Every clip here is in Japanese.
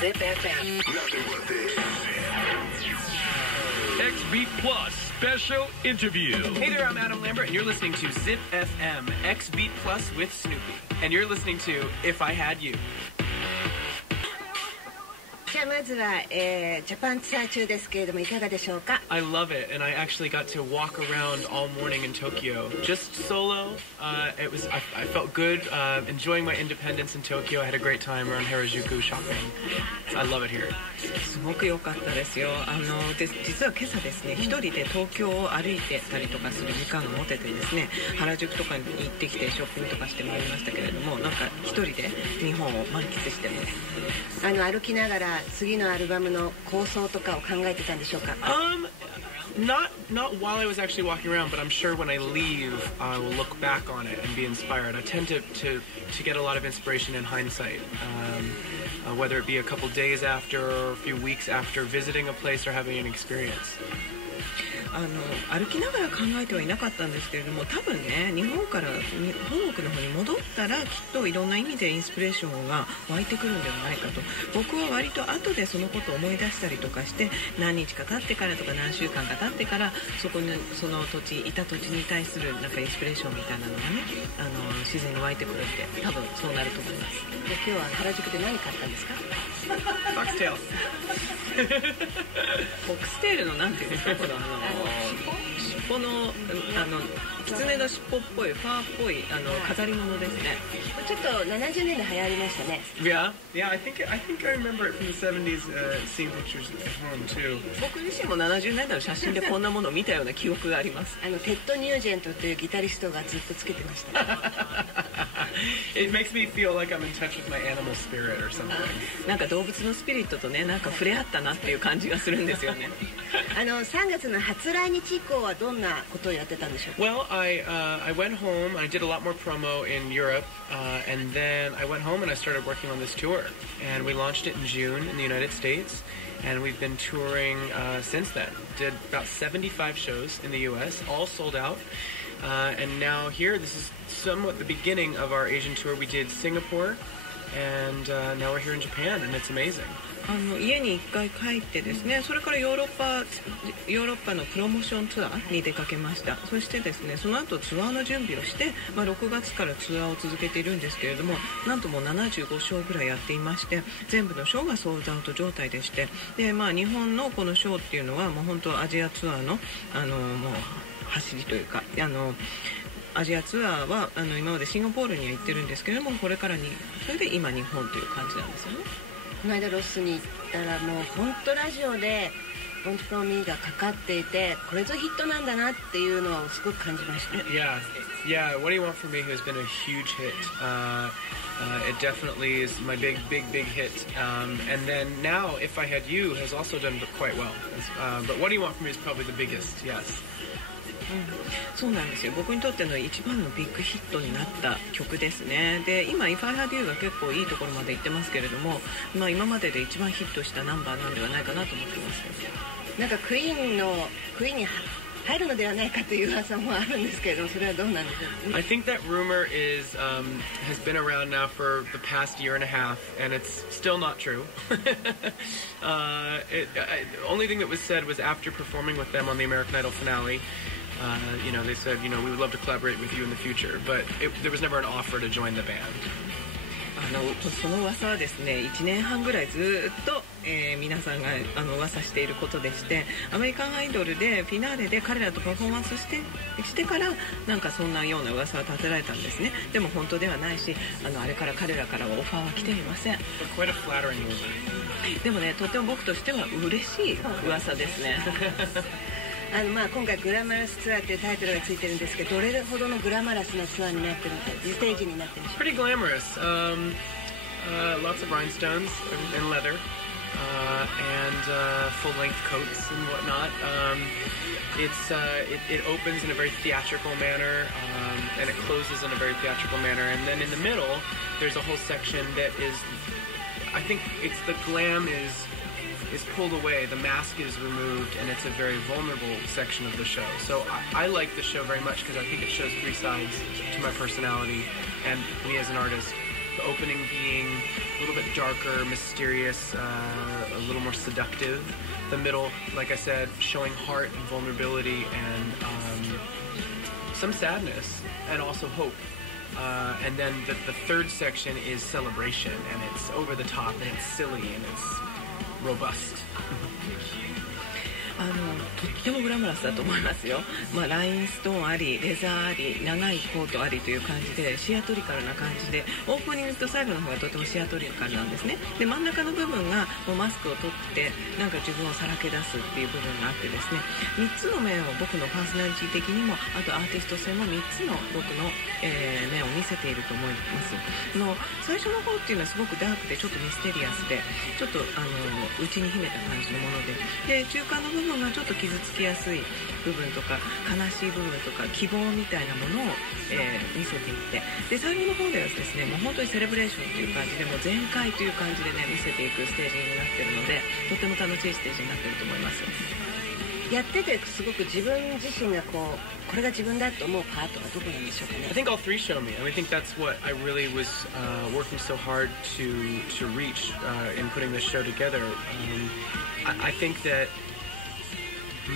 Zip FM. Nothing but this. XB Plus special interview. Hey there, I'm Adam Lambert, and you're listening to Zip FM X Beat Plus with Snoopy. And you're listening to If I Had You. じゃあまずは、ジャパンツアー中ですけれどもいかがでしょうか。 I love it, and I actually got to walk around all morning in Tokyo, just solo. I felt good, enjoying my independence in Tokyo. I had a great time around Harajuku shopping. I love it here. すごく良かったですよ。実は今朝ですね、一人で東京を歩いてたりとかする時間が持ててですね、原宿とかに行ってきてショッピングとかしてまいりましたけれども、なんか一人で日本を満喫してます。歩きながら次のアルバムの構想とかを考えてたんでしょうか。Not while I was actually walking around, but I'm sure when I leave, I will look back on it and be inspired. I tend to get a lot of inspiration in hindsight, whether it be a couple days after or a few weeks after visiting a place or having an experience. 歩きながら考えてはいなかったんですけれども、多分ね、日本から本国の方に戻ったらきっといろんな意味でインスピレーションが湧いてくるんではないかと。僕は割と後でそのことを思い出したりとかして、何日か経ってからとか何週間か経ってからその土地いた土地に対するなんかインスピレーションみたいなのがね、自然に湧いてくるんで、多分そうなると思います。で今日は原宿で何買ったんですか。フォックステール。フォックステールのなんていうんですか、この尻尾の狐の尻尾っぽいファーっぽい飾り物ですね。ちょっと70年代流行りましたね。Yeah, I think I remember it from the 70s, seeing pictures at home too. 僕自身も70年代の写真でこんなものを見たような記憶があります。テッド・ニュージェントというギタリストがずっとつけてました、ね。It makes me feel like I'm in touch with my animal spirit or something. なんか動物のスピリットとね、なんか触れ合ったなっていう感じがするんですよね。3月の初来日以降はどんなことをやってたんでしょうか。 Well, I went home. I did a lot more promo in Europe, and then I went home and I started working on this tour. And we launched it in June in the United States, and we've been touring since then. Did about 75 shows in the U.S., all sold out. And now here, this is somewhat the beginning of our Asian tour. We did Singapore, and now we're here in Japan, and it's amazing. 家に一回帰ってですね、それからヨーロッパのプロモーションツアーに出かけました。そしてですね、その後ツアーの準備をして、6月からツアーを続けているんですけれども、なんともう75ショーぐらいやっていまして、全部のショーがソールドアウト状態でして、で日本のこのショーっていうのはもう本当アジアツアーのもう走りというか、アジアツアーは今までシンガポールには行ってるんですけれども、これからそれで今日本という感じなんですよね。この間ロスに行ったらもう本当ラジオで「Don't Follow Me」がかかっていて、これぞヒットなんだなっていうのをすごく感じました。 Yeah, What Do You Want From Me has been a huge hit. It definitely is my big hit. And then now If I Had You has also done quite well. But What Do You Want From Me is probably the biggest, yes. そうなんですよ。僕にとっての一番のビッグヒットになった曲ですね。で今 If I Had You が結構いいところまで行ってますけれども、今までで一番ヒットしたナンバーなんではないかなと思ってます。なんかクイーンに入るのではないかという噂もあるんですけれども、それはどうなんでしょうか。 I think that rumor has been around now for the past year and a half, and it's still not true. Only thing that was said was after performing with them on the American Idol finale. They said, we would love to collaborate with you in the future, but there was never an offer to join the band. その噂はですね、1年半ぐらいずっと、皆さんが噂していることでして、アメリカンアイドルでフィナーレで彼らとパフォーマンスしてからなんかそんなような噂は立てられたんですね。でも本当ではないし、あれから彼らからはオファーは来ていません。Quite a flattering rumor. でもね、とても僕としては嬉しい噂ですね。今回グラマラスツアーっていうタイトルがついてるんですけど、どれほどのグラマラスなツアーになってるのか、ステージになってるんでしょうか。 Pretty glamorous. Lots of rhinestones and leather, and full-length coats and whatnot. It opens in a very theatrical manner, and it closes in a very theatrical manner. And then in the middle, there's a whole section that is, I think it's the glam is pulled away, the mask is removed, and it's a very vulnerable section of the show. So I like the show very much because I think it shows three sides to my personality and me as an artist. the opening being a little bit darker, mysterious, a little more seductive. The middle, like I said, showing heart and vulnerability and some sadness and also hope. And then the third section is celebration, and it's over the top, and it's silly, and it's robust. とってもグラマラスだと思いますよ。ラインストーンあり、レザーあり、長いコートありという感じでシアトリカルな感じで、オープニングと最後の方がとてもシアトリカルなんですね。で、真ん中の部分がもうマスクを取ってなんか自分をさらけ出すっていう部分があってですね、3つの面を僕のパーソナリティ的にも、あとアーティスト性も3つの僕の、面を見せていると思います。最初の方っていうのはすごくダークでちょっとミステリアスで、ちょっと内に秘めた感じのもので、中間の部分がちょっと傷つきやすい部分とか悲しい部分とか希望みたいなものを、見せていって、で最後の方ではですね、もう本当にセレブレーションという感じでもう全開という感じでね見せていくステージになっているので、とても楽しいステージになっていると思います。やっててすごく自分自身がこれが自分だと思うパートはどこなんでしょうかね。 I think all three show me. I think that's what I really was working so hard to reach in putting this show together. I think that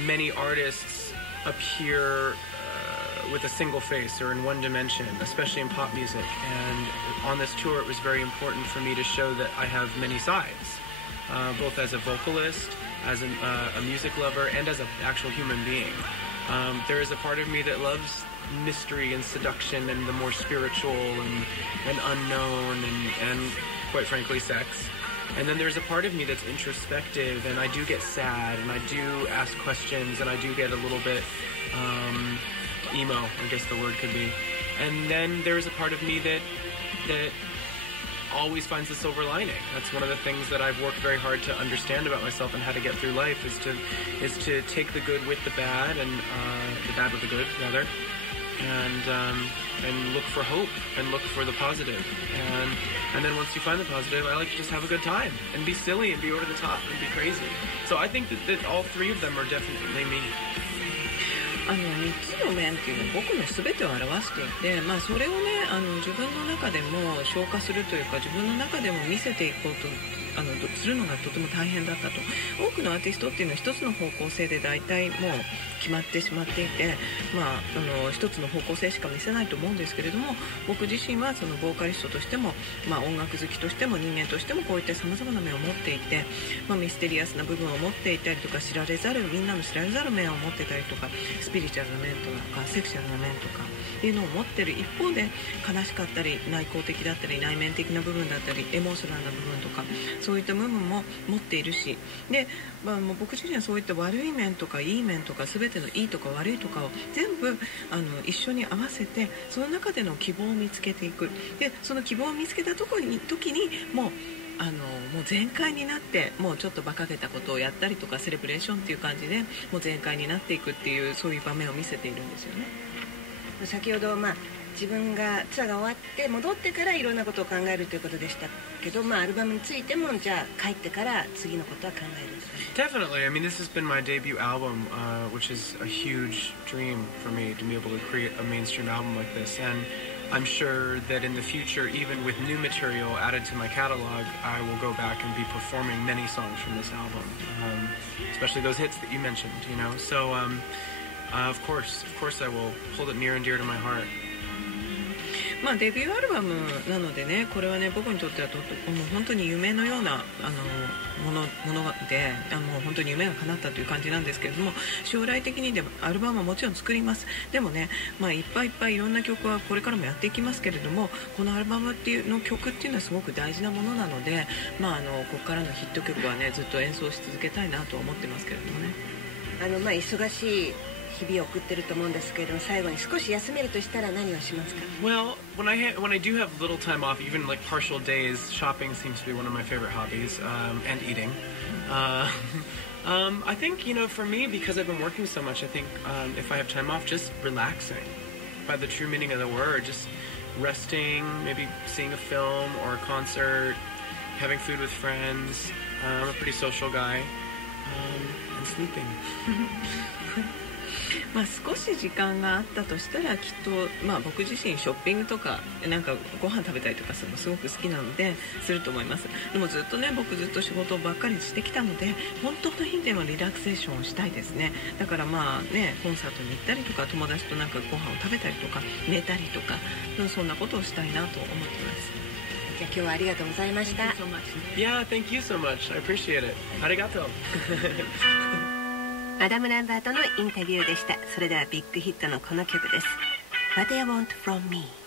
many artists appear with a single face or in one dimension, especially in pop music. And on this tour, it was very important for me to show that I have many sides, both as a vocalist, as a music lover, and as an actual human being. There is a part of me that loves mystery and seduction and the more spiritual and unknown and quite frankly sex. And then there's a part of me that's introspective, and I do get sad, and I do ask questions, and I do get a little bit emo, I guess the word could be. And then there's a part of me that always finds the silver lining. That's one of the things that I've worked very hard to understand about myself and how to get through life is to take the good with the bad, and the bad with the good rather, and look for hope and look for the positive. And then once you find the positive, I like to just have a good time and be silly and be over the top and be crazy. So I think that all three of them are definitely me. 3つの面っていうのは僕の全てを表していて、それをね自分の中でも消化するというか、自分の中でも見せていこうとするのがとても大変だったと。多くのアーティストっていうのは一つの方向性で大体もう決まってしまっていて、一つの方向性しか見せないと思うんですけれども、僕自身はそのボーカリストとしても、音楽好きとしても人間としてもこういったさまざまな面を持っていて、ミステリアスな部分を持っていたりとか、みんなの知られざる面を持ってたりとか、スピリチュアルな面とかセクシュアルな面とかっていうのを持ってる一方で、悲しかったり内向的だったり内面的な部分だったりエモーショナルな部分とか、そういった部分も持っているし、で、もう僕自身はそういった悪い面とかいい面とか全てのいいとか悪いとかを全部一緒に合わせて、その中での希望を見つけていく。でその希望を見つけた時にもう全開になって、もうちょっと馬鹿げたことをやったりとか、セレブレーションっていう感じでもう全開になっていくっていう、そういう場面を見せているんですよね。先ほど自分がツアーが終わって戻ってからいろんなことを考えるということでしたけど、アルバムについてもじゃあ帰ってから次のことは考えるんですかね。 Definitely. I mean, this has been my debut album, which is a huge dream for me to be able to create a mainstream album like this. And I'm sure that in the future, even with new material added to my catalog, I will go back and be performing many songs from this album, especially those hits that you mentioned, you know. So, of course I will hold it near and dear to my heart. デビューアルバムなのでね、これはね僕にとってはもう本当に夢のようなもので、もう本当に夢が叶ったという感じなんですけれども、将来的にでもアルバムはもちろん作ります。でもね、いっぱいいっぱいいろんな曲はこれからもやっていきますけれども、このアルバムっていうの曲っていうのはすごく大事なものなので、ここからのヒット曲はねずっと演奏し続けたいなと思ってますけれどもね。忙しい日々を送ってると思うんですけれども、最後に少し休めるとしたら何をしますか？ Well, when I do have little time off, even like partial days, shopping seems to be one of my favorite hobbies, and eating. I think, for me, because I've been working so much, I think if I have time off, just relaxing, by the true meaning of the word, just resting, maybe seeing a film or a concert, having food with friends. I'm a pretty social guy, and sleeping. 少し時間があったとしたらきっと、僕自身ショッピングとかなんかご飯食べたりとかするのすごく好きなのですると思います。でもずっとね、僕ずっと仕事ばっかりしてきたので、本当の意味ではリラクゼーションをしたいですね。だからコンサートに行ったりとか、友達となんかご飯を食べたりとか、寝たりとか、そんなことをしたいなと思ってます。じゃあ今日はありがとうございました。 Yeah, thank you so much. I appreciate it. ありがとう。アダム・ランバートのインタビューでした。それではビッグヒットのこの曲です。 What Do You Want From Me。